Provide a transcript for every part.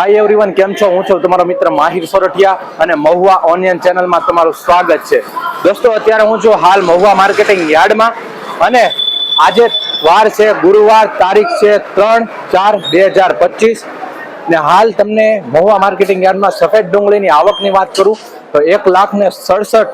Hi everyone કેમ છો? હું છું તમારો મિત્ર માહિર સોરઠિયા અને મહુવા ઓનિયન ચેનલમાં તમારું સ્વાગત છે. દોસ્તો, અત્યારે હું છું હાલ મહુવા માર્કેટિંગ યાર્ડમાં અને આજે વાર છે, ગુરુવાર તારીખ છે ત્રણ ચાર બે હજાર પચીસ. ને હાલ તમને મહુવા માર્કેટિંગ યાર્ડમાં સફેદ ડુંગળીની આવકની વાત કરું તો એક લાખ ને સડસઠ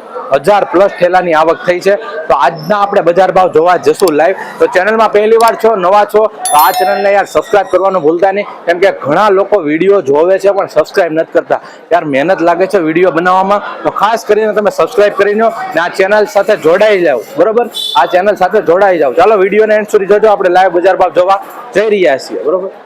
હજાર પ્લસ ઠેલાની આવક થઈ છે. તો આજના આપણે બજાર ભાવ જોવા જશું લાઈવ તો ચેનલમાં પહેલી વાર છો, નવા છો, તો આ ચેનલને યાર સબસ્ક્રાઈબ કરવાનું ભૂલતા નહીં. કેમ કે ઘણા લોકો વીડિયો જોવે છે, પણ સબસ્ક્રાઇબ નથી કરતા. યાર મહેનત લાગે છે વીડિયો બનાવવામાં. તો ખાસ કરીને તમે સબસ્ક્રાઈબ કરી લો ને આ ચેનલ સાથે જોડાઈ જાઓ. બરોબર? આ ચેનલ સાથે જોડાઈ જાઓ. ચાલો વિડીયોને એન્ડ સુધી જોજો. આપણે લાઈવ બજાર ભાવ જોવા જઈ રહ્યા છીએ. બરોબર?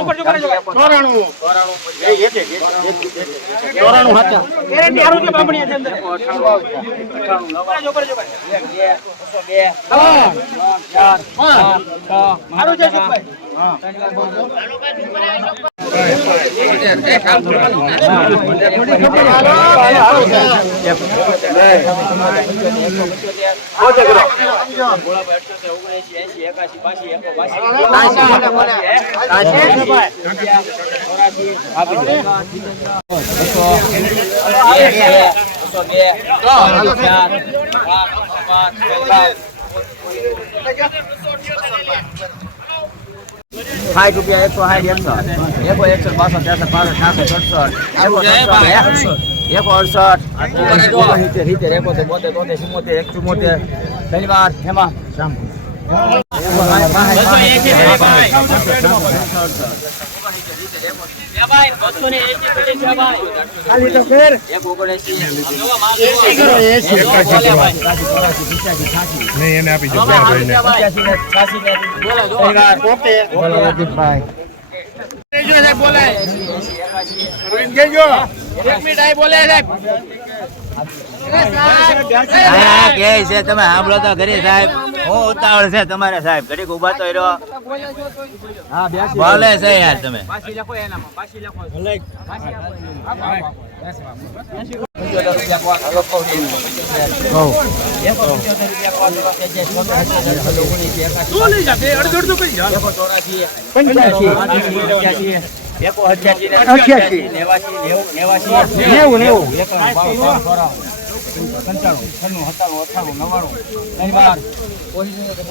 ઉપર જો કરે ચોરાણું. ચોરાણું હાચા ગેરંટી હારું છે બાંભણિયા છે અંદર જો કરે જો કરે હારું છે સુખભાઈ સાઠ રૂપિયા એકસો સાઠ એકસો. એકો એકસો બાસઠ ત્રેસઠ પાસઠ છાસઠ સડસઠ. એકો અડસઠ. સિત્તેર એકોતેર બોતેર તોતેર ચુમ્મોતેર એક ચુમ્મોતેર ઘણી વાર એમાં નહીં એને આપી દો છ્યાસી ને ઘણી વાર બોલો હા કે છે તમે સાંભળો તો ઘરે સાહેબ હું ઉતાવળ છે તમારે સાહેબ ઘડીક ઊભા તો રહ્યો બોલે છે યાર તમે એકો અઠ્યાસી નેવાસી નેવું નેવું પંચાણું છન્નું સત્તાણું અઠ્ઠાણું નવ્વાણું ત્રણ બાર ઓછી તો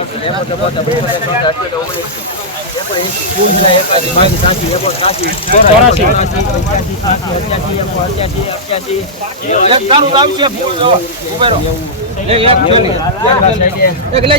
કોણવાનું ચારસો દોઢસો એકસો અડસઠ એક લઈ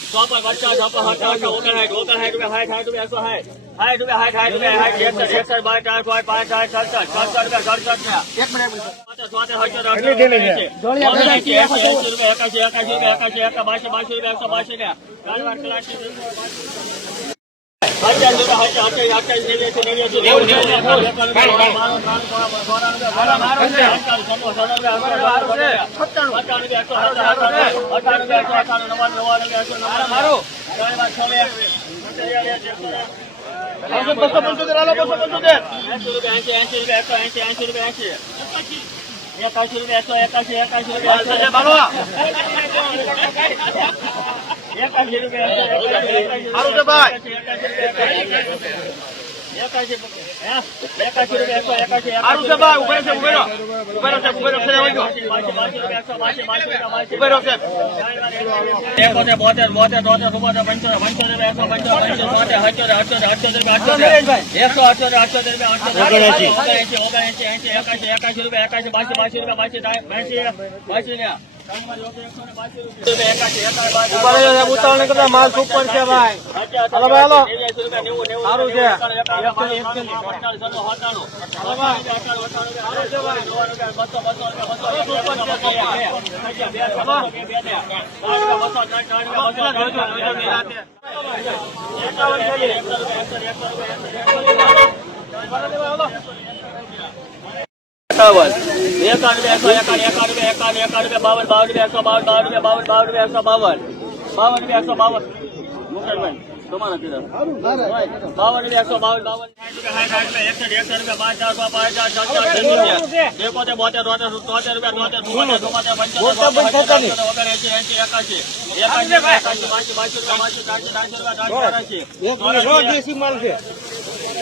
ચોપર બચ્ચા ચોપર હટા હટા ઓગણ હાઈટ ઓગણ હાઈટ રૂપિયા હાઈટ હાઈટ રૂપિયા શું હાઈટ હાઈટ રૂપિયા હાઈટ હાઈટ રૂપિયા હાઈટ એકસઠ એકસઠ બાય ચાર પાંચ પાંચ સાઠ સડસઠ સડસઠ રૂપિયા સડસઠ રૂપિયા એક મિનિટ એકાશી એકાશી રૂપિયા એકાશી એકા બાસી બાસી રૂપિયા એકસો બાસી રૂપિયા બાવન, બાવન રૂપિયા, એકસો બાવન, બાવન રૂપિયા, બાવન, બાવન રૂપિયા, એકસો બાવન. બાવન રૂપિયા, કીધા. બાવન રૂપિયા, એકસો એકાશી. સાઠ રૂપિયા, સારું છે. ભાઈ ઉભેરો રૂપિયા ઉભેરો ઉભેરો સાહેબ ઉભેરો સાહેબ ઉભેરો સાહેબ એકોતેર બોતેર બોતેર તોતેર રૂપિયા પંચોતેર પંચોતેર એકસો પંચોતેર અઠ્યોતેર અઠ્યોતેર અઠ્યોતેર અઠ્યોતેર ઉતાવળ કરતા માલ ખૂબ પડશે ભાઈ હલો ભાઈ હલો સારું છે સત્તાવન એકાણું એકસો એકાણું એકાણું એકાણું એકાણું બાવન બાવન એકસો બાવન બાવન બાવન બાવન એકસો બાવન બાવન એકસો બાવન મુકરભાઈ તમારા બાવન એકસો બાવન બાવન એકસઠ એકસઠ રૂપિયા પાંચ હજાર રૂપિયા પાંચ હજાર ચાર ચાર રૂપિયા એકોતેર બોતેર તોતેર તોતેર રૂપિયા તોતેર રૂપિયા બાસી માલ છે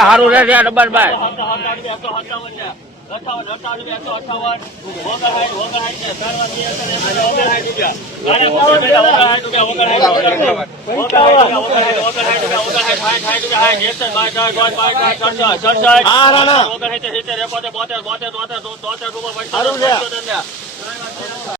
સારું રહેશે આ ડબ્બા ભાઈ અઠાવન અઠાવન એકસો અઠાવન. ઓગણસાઠ ઓગણસાઠ રૂપિયા.